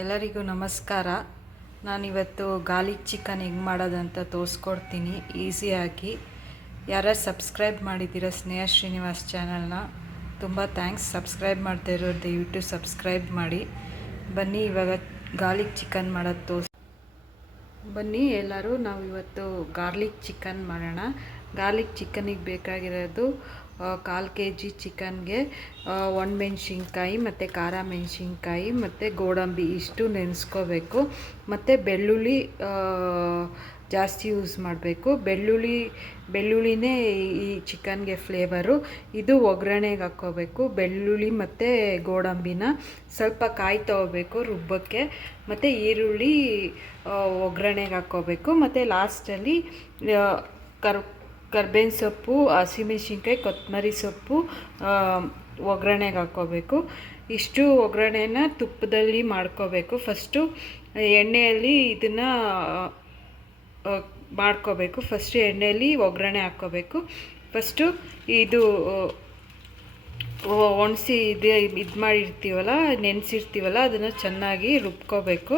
ಎಲ್ಲರಿಗೂ ನಮಸ್ಕಾರ. ನಾನಿವತ್ತು ಗಾರ್ಲಿಕ್ ಚಿಕನ್ ಹೆಂಗೆ ಮಾಡೋದಂತ ತೋರಿಸ್ಕೊಡ್ತೀನಿ ಈಸಿಯಾಗಿ. ಯಾರ್ಯಾರು ಸಬ್ಸ್ಕ್ರೈಬ್ ಮಾಡಿದ್ದೀರ ಸ್ನೇಹ ಶ್ರೀನಿವಾಸ್ ಚಾನಲ್ನ, ತುಂಬ ಥ್ಯಾಂಕ್ಸ್. ಸಬ್ಸ್ಕ್ರೈಬ್ ಮಾಡ್ತಾ ಇರೋರು ದಯವಿಟ್ಟು ಸಬ್ಸ್ಕ್ರೈಬ್ ಮಾಡಿ. ಬನ್ನಿ ಇವಾಗ ಗಾರ್ಲಿಕ್ ಚಿಕನ್ ಮಾಡೋದು ಬನ್ನಿ ಎಲ್ಲರೂ ನಾವು ಇವತ್ತು ಗಾರ್ಲಿಕ್ ಚಿಕನ್ ಮಾಡೋಣ. ಗಾರ್ಲಿಕ್ ಚಿಕನಿಗೆ ಬೇಕಾಗಿರೋದು 1/4 kg ಚಿಕನ್ಗೆ ಒಣಮೆಣ್ಸಿನ್ಕಾಯಿ ಮತ್ತು ಖಾರ ಮೆಣಸಿನ್ಕಾಯಿ ಮತ್ತು ಗೋಡಂಬಿ ಇಷ್ಟು ನೆನೆಸ್ಕೋಬೇಕು. ಮತ್ತು ಬೆಳ್ಳುಳ್ಳಿ ಜಾಸ್ತಿ ಯೂಸ್ ಮಾಡಬೇಕು. ಬೆಳ್ಳುಳ್ಳಿನೇ ಈ ಚಿಕನ್ಗೆ ಫ್ಲೇವರು. ಇದು ಒಗ್ಗರಣೆಗೆ ಹಾಕ್ಕೋಬೇಕು. ಬೆಳ್ಳುಳ್ಳಿ ಮತ್ತು ಗೋಡಂಬಿನ ಸ್ವಲ್ಪ ಕಾಯಿ ತೊಗೋಬೇಕು ರುಬ್ಬಕ್ಕೆ, ಮತ್ತು ಈರುಳ್ಳಿ ಒಗ್ಗರಣೆಗೆ ಹಾಕ್ಕೋಬೇಕು. ಮತ್ತು ಲಾಸ್ಟಲ್ಲಿ ಕರ್ಬೇವಿನ ಸೊಪ್ಪು, ಹಸಿಮೆಣ್ಸಿನ್ಕಾಯಿ, ಕೊತ್ತಂಬರಿ ಸೊಪ್ಪು ಒಗ್ಗರಣೆಗೆ ಹಾಕ್ಕೋಬೇಕು. ಇಷ್ಟು ಒಗ್ಗರಣೆನ ತುಪ್ಪದಲ್ಲಿ ಮಾಡ್ಕೋಬೇಕು. ಫಸ್ಟು ಎಣ್ಣೆಯಲ್ಲಿ ಇದನ್ನು ಮಾಡ್ಕೋಬೇಕು. ಫಸ್ಟು ಎಣ್ಣೆಯಲ್ಲಿ ಒಗ್ಗರಣೆ ಹಾಕ್ಕೋಬೇಕು. ಫಸ್ಟು ಇದು ಒಣಸಿ ಇದು ಮಾಡಿರ್ತೀವಲ್ಲ, ನೆನೆಸಿರ್ತೀವಲ್ಲ, ಅದನ್ನು ಚೆನ್ನಾಗಿ ರುಬ್ಕೋಬೇಕು.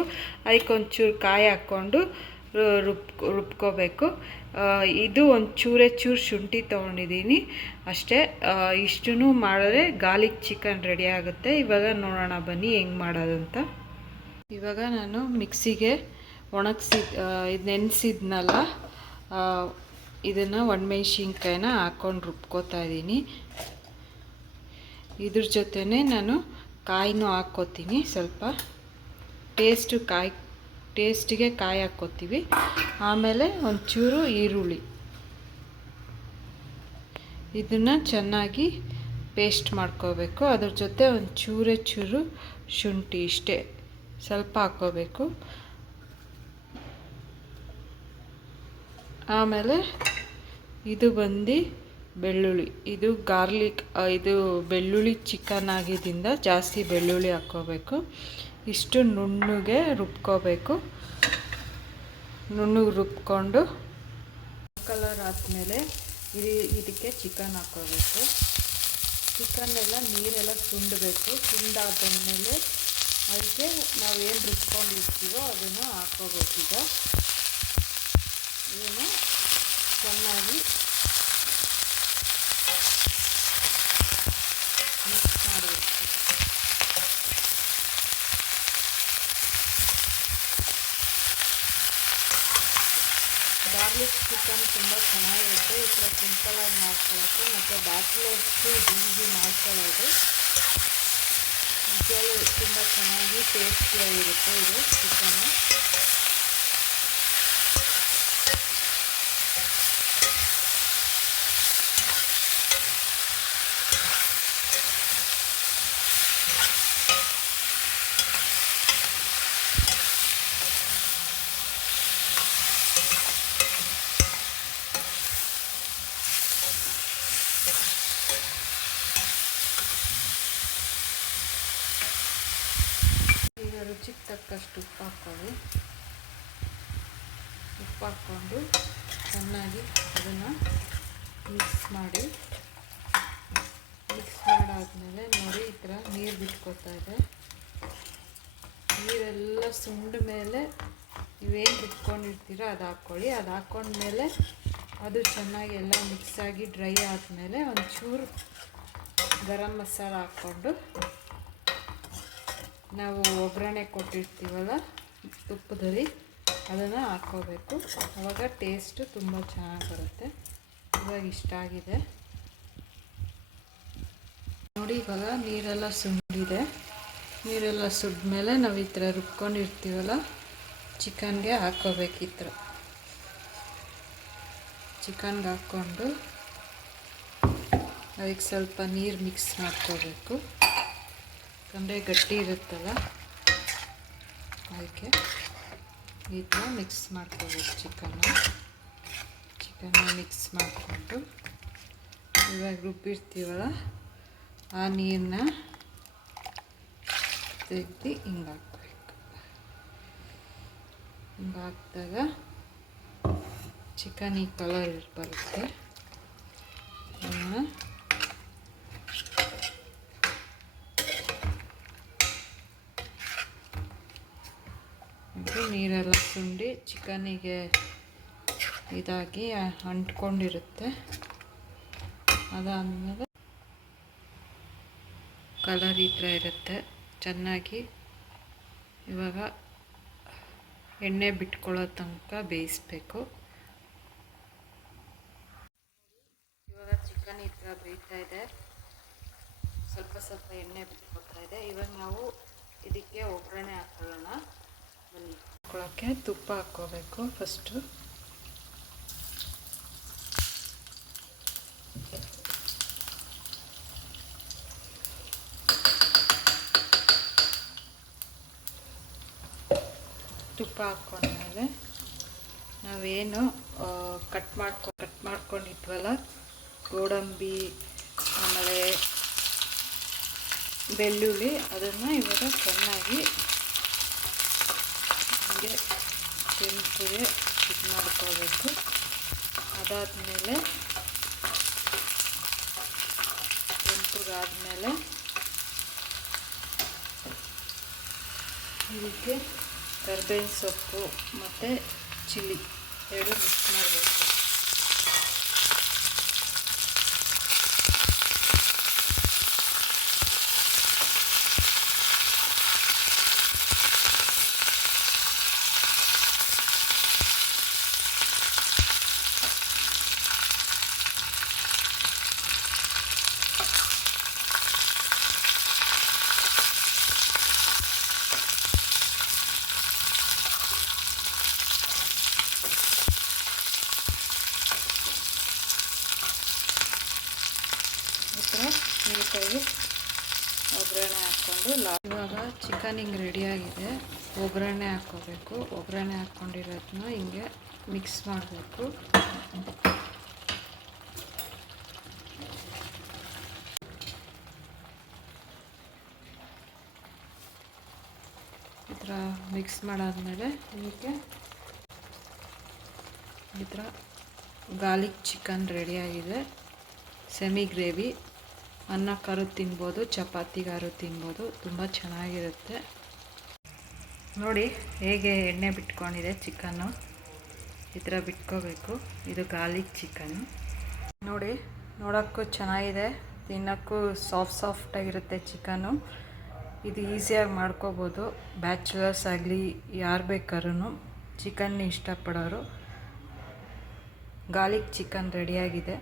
ಅದಕ್ಕೊಂಚೂರು ಕಾಯಿ ಹಾಕ್ಕೊಂಡು ರುಬ್ಕೋಬೇಕು. ಇದು ಒಂದು ಚೂರು ಶುಂಠಿ ತೊಗೊಂಡಿದ್ದೀನಿ ಅಷ್ಟೇ. ಇಷ್ಟೂ ಮಾಡಿದ್ರೆ ಗಾರ್ಲಿಕ್ ಚಿಕನ್ ರೆಡಿ ಆಗುತ್ತೆ. ಇವಾಗ ನೋಡೋಣ ಬನ್ನಿ ಹೆಂಗೆ ಮಾಡೋದಂತ. ಇವಾಗ ನಾನು ಮಿಕ್ಸಿಗೆ ಇದು ನೆನೆಸಿದ್ನಲ್ಲ, ಇದನ್ನು ಒಣಮೆಣ್ಸಿನ್ಕಾಯಿನ ಹಾಕ್ಕೊಂಡು ರುಬ್ಕೋತಾ ಇದ್ದೀನಿ. ಇದ್ರ ಜೊತೆನೇ ನಾನು ಕಾಯಿನೂ ಹಾಕ್ಕೋತೀನಿ. ಸ್ವಲ್ಪ ಟೇಸ್ಟಿಗೆ ಕಾಯಿ ಹಾಕ್ಕೋತೀವಿ. ಆಮೇಲೆ ಒಂಚೂರು ಈರುಳ್ಳಿ, ಇದನ್ನು ಚೆನ್ನಾಗಿ ಪೇಸ್ಟ್ ಮಾಡ್ಕೋಬೇಕು. ಅದ್ರ ಜೊತೆ ಚೂರು ಶುಂಠಿ ಇಷ್ಟೇ ಸ್ವಲ್ಪ ಹಾಕ್ಕೋಬೇಕು. ಆಮೇಲೆ ಇದು ಬಂದು ಬೆಳ್ಳುಳ್ಳಿ. ಇದು ಬೆಳ್ಳುಳ್ಳಿ ಚಿಕನ್ ಆಗಿದ್ದರಿಂದ ಜಾಸ್ತಿ ಬೆಳ್ಳುಳ್ಳಿ ಹಾಕ್ಕೋಬೇಕು. ಇಷ್ಟು ನುಣ್ಣಗೆ ರುಬ್ಕೋಬೇಕು. ನುಣ್ಣಗೆ ರುಬ್ಕೊಂಡು ಕಲರ್ ಆದಮೇಲೆ ಇದಕ್ಕೆ ಚಿಕನ್ ಹಾಕ್ಕೋಬೇಕು. ಚಿಕನ್ನೆಲ್ಲ ನೀರೆಲ್ಲ ಸುಂಡಬೇಕು. ಸುಂಡಾದ್ಮೇಲೆ ಅದಕ್ಕೆ ನಾವೇನು ರುಬ್ಕೊಂಡಿರ್ತೀವೋ ಅದನ್ನು ಹಾಕ್ಕೋಬೇಕೀಗ. ಇದನ್ನು ಚೆನ್ನಾಗಿ ಮಿಕ್ಸ್ ಮಾಡಬೇಕು. ಗಾರ್ಲಿಕ್ ಚಿಕನ್ ತುಂಬ ಚೆನ್ನಾಗಿರುತ್ತೆ. ಈ ಥರ ಸಿಂಪಲಾಗಿ ಮಾಡ್ಕೊಳ್ಳೋಕ್ಕೆ, ಮತ್ತು ಬ್ಯಾಚುಲರ್ಸ್ಗೂ ಇದು ಈಸಿ ಮಾಡ್ಕೊಳ್ಳೋದು. ನಿಜವಾಗ್ಲೂ ತುಂಬ ಚೆನ್ನಾಗಿ ಟೇಸ್ಟಿಯಾಗಿರುತ್ತೆ ಇದು ಚಿಕನ್ನು. ರುಚಿಗೆ ತಕ್ಕಷ್ಟು ಉಪ್ಪು ಹಾಕ್ಕೊಳ್ಳಿ. ಉಪ್ಪು ಹಾಕ್ಕೊಂಡು ಚೆನ್ನಾಗಿ ಅದನ್ನು ಮಿಕ್ಸ್ ಮಾಡಾದ್ಮೇಲೆ ನೋಡಿ ಈ ಥರ ನೀರು ಬಿಟ್ಕೊತಾ ಇದೆ. ನೀರೆಲ್ಲ ಸುಂಡ ಮೇಲೆ ನೀವೇನು ರುಬ್ಕೊಂಡಿರ್ತೀರೋ ಅದು ಹಾಕ್ಕೊಳ್ಳಿ. ಅದು ಹಾಕ್ಕೊಂಡ್ಮೇಲೆ ಅದು ಚೆನ್ನಾಗಿ ಎಲ್ಲ ಮಿಕ್ಸಾಗಿ ಡ್ರೈ ಆದಮೇಲೆ ಒಂಚೂರು ಗರಂ ಮಸಾಲ ಹಾಕ್ಕೊಂಡು ನಾವು ಒಗ್ಗರಣೆ ಕೊಟ್ಟಿರ್ತೀವಲ್ಲ ತುಪ್ಪದಲ್ಲಿ, ಅದನ್ನು ಹಾಕ್ಕೋಬೇಕು. ಆವಾಗ ಟೇಸ್ಟು ತುಂಬ ಚೆನ್ನಾಗಿ ಬರುತ್ತೆ. ಇವಾಗ ಇಷ್ಟ ಆಗಿದೆ ನೋಡಿ. ಇವಾಗ ನೀರೆಲ್ಲ ಸುಂಡಿದೆ. ನೀರೆಲ್ಲ ಸುಡ್ಮೇಲೆ ನಾವು ಈ ಥರ ರುಬ್ಕೊಂಡಿರ್ತೀವಲ್ಲ ಚಿಕನ್ಗೆ ಹಾಕ್ಕೋಬೇಕು. ಈ ಥರ ಚಿಕನ್ಗೆ ಹಾಕ್ಕೊಂಡು ಅದಕ್ಕೆ ಸ್ವಲ್ಪ ನೀರು ಮಿಕ್ಸ್ ಮಾಡ್ಕೋಬೇಕು. ಯಾಕಂದರೆ ಗಟ್ಟಿ ಇರುತ್ತಲ್ಲ, ಅದಕ್ಕೆ ಈ ಥರ ಮಿಕ್ಸ್ ಮಾಡ್ಕೋಬೇಕು. ಚಿಕನ್ನ ಮಿಕ್ಸ್ ಮಾಡಿಕೊಂಡು ಇವಾಗ ರುಬ್ಬಿರ್ತೀವಲ್ಲ ಆ ನೀರನ್ನ ತೆಗೆದು ಹಿಂಗೆ ಹಾಕ್ಬೇಕು. ಹಿಂಗೆ ಹಾಕಿದಾಗ ಚಿಕನ್ ಈ ಕಲರ್ ಬರುತ್ತೆ. ಇದು ನೀರೆಲ್ಲ ಸುಂಡಿ ಚಿಕನ್ನಿಗೆ ಇದಾಗಿ ಅಂಟ್ಕೊಂಡಿರುತ್ತೆ. ಅದಾದಮೇಲೆ ಕಲರ್ ಈ ಥರ ಇರುತ್ತೆ. ಚೆನ್ನಾಗಿ ಇವಾಗ ಎಣ್ಣೆ ಬಿಟ್ಕೊಳ್ಳೋ ತನಕ ಬೇಯಿಸ್ಬೇಕು. ಇವಾಗ ಚಿಕನ್ ಈ ಥರ ಬೇಯ್ತಾ ಇದೆ, ಸ್ವಲ್ಪ ಸ್ವಲ್ಪ ಎಣ್ಣೆ ಬಿಟ್ಕೊಳ್ತಾ ಇದೆ. ಇವಾಗ ನಾವು ಇದಕ್ಕೆ ಒಗ್ಗರಣೆ ಹಾಕೊಳ್ಳೋಣ. ಬನ್ನಿ. ಹಾಕೊಳ್ಳೋಕ್ಕೆ ತುಪ್ಪ ಹಾಕ್ಕೋಬೇಕು ಫಸ್ಟು. ತುಪ್ಪ ಹಾಕ್ಕೊಂಡ್ಮೇಲೆ ನಾವೇನು ಕಟ್ ಮಾಡ್ಕೊಂಡಿದ್ವಲ್ಲ ಗೋಡಂಬಿ ಆಮೇಲೆ ಬೆಳ್ಳುಳ್ಳಿ, ಅದನ್ನು ಇವಾಗ ಚೆನ್ನಾಗಿ ಹೀಗೆ ಕೆಂಪುಗೆ ಇದು ಮಾಡ್ಕೋಬೇಕು. ಅದಾದಮೇಲೆ ಕೆಂಪುಗಾದಮೇಲೆ ಇದಕ್ಕೆ ಕರ್ಬೇವಿನ ಸೊಪ್ಪು ಮತ್ತು ಚಿಲ್ಲಿ ಎರಡು ಮಿಕ್ಸ್ ಮಾಡಬೇಕು. ನೀಟಾಗಿ ಒಗ್ಗರಣೆ ಹಾಕ್ಕೊಂಡು ಇವಾಗ ಚಿಕನ್ ಹಿಂಗೆ ರೆಡಿಯಾಗಿದೆ. ಒಗ್ಗರಣೆ ಹಾಕ್ಕೋಬೇಕು. ಒಗ್ಗರಣೆ ಹಾಕ್ಕೊಂಡಿರೋದನ್ನ ಹಿಂಗೆ ಮಿಕ್ಸ್ ಮಾಡಬೇಕು. ಈ ಥರ ಮಿಕ್ಸ್ ಮಾಡಾದ್ಮೇಲೆ ಇದಕ್ಕೆ ಈ ಥರ ಗಾರ್ಲಿಕ್ ಚಿಕನ್ ರೆಡಿಯಾಗಿದೆ. ಸೆಮಿ ಗ್ರೇವಿ, ಅನ್ನಕ್ಕಾರು ತಿನ್ಬೋದು, ಚಪಾತಿಗಾರು ತಿನ್ಬೋದು, ತುಂಬ ಚೆನ್ನಾಗಿರುತ್ತೆ. ನೋಡಿ ಹೇಗೆ ಎಣ್ಣೆ ಬಿಟ್ಕೊಂಡಿದೆ ಚಿಕನ್ನು. ಈ ಥರ ಬಿಟ್ಕೋಬೇಕು. ಇದು ಗಾರ್ಲಿಕ್ ಚಿಕನ್ನು. ನೋಡಿ ನೋಡೋಕ್ಕೂ ಚೆನ್ನಾಗಿದೆ, ತಿನ್ನೋಕ್ಕೂ ಸಾಫ್ಟಾಗಿರುತ್ತೆ ಚಿಕನ್ನು. ಇದು ಈಸಿಯಾಗಿ ಮಾಡ್ಕೋಬೋದು. ಬ್ಯಾಚುಲರ್ಸ್ ಆಗಲಿ ಯಾರು ಬೇಕಾದ್ರೂ ಚಿಕನ್ನ ಇಷ್ಟಪಡೋರು. ಗಾರ್ಲಿಕ್ ಚಿಕನ್ ರೆಡಿಯಾಗಿದೆ.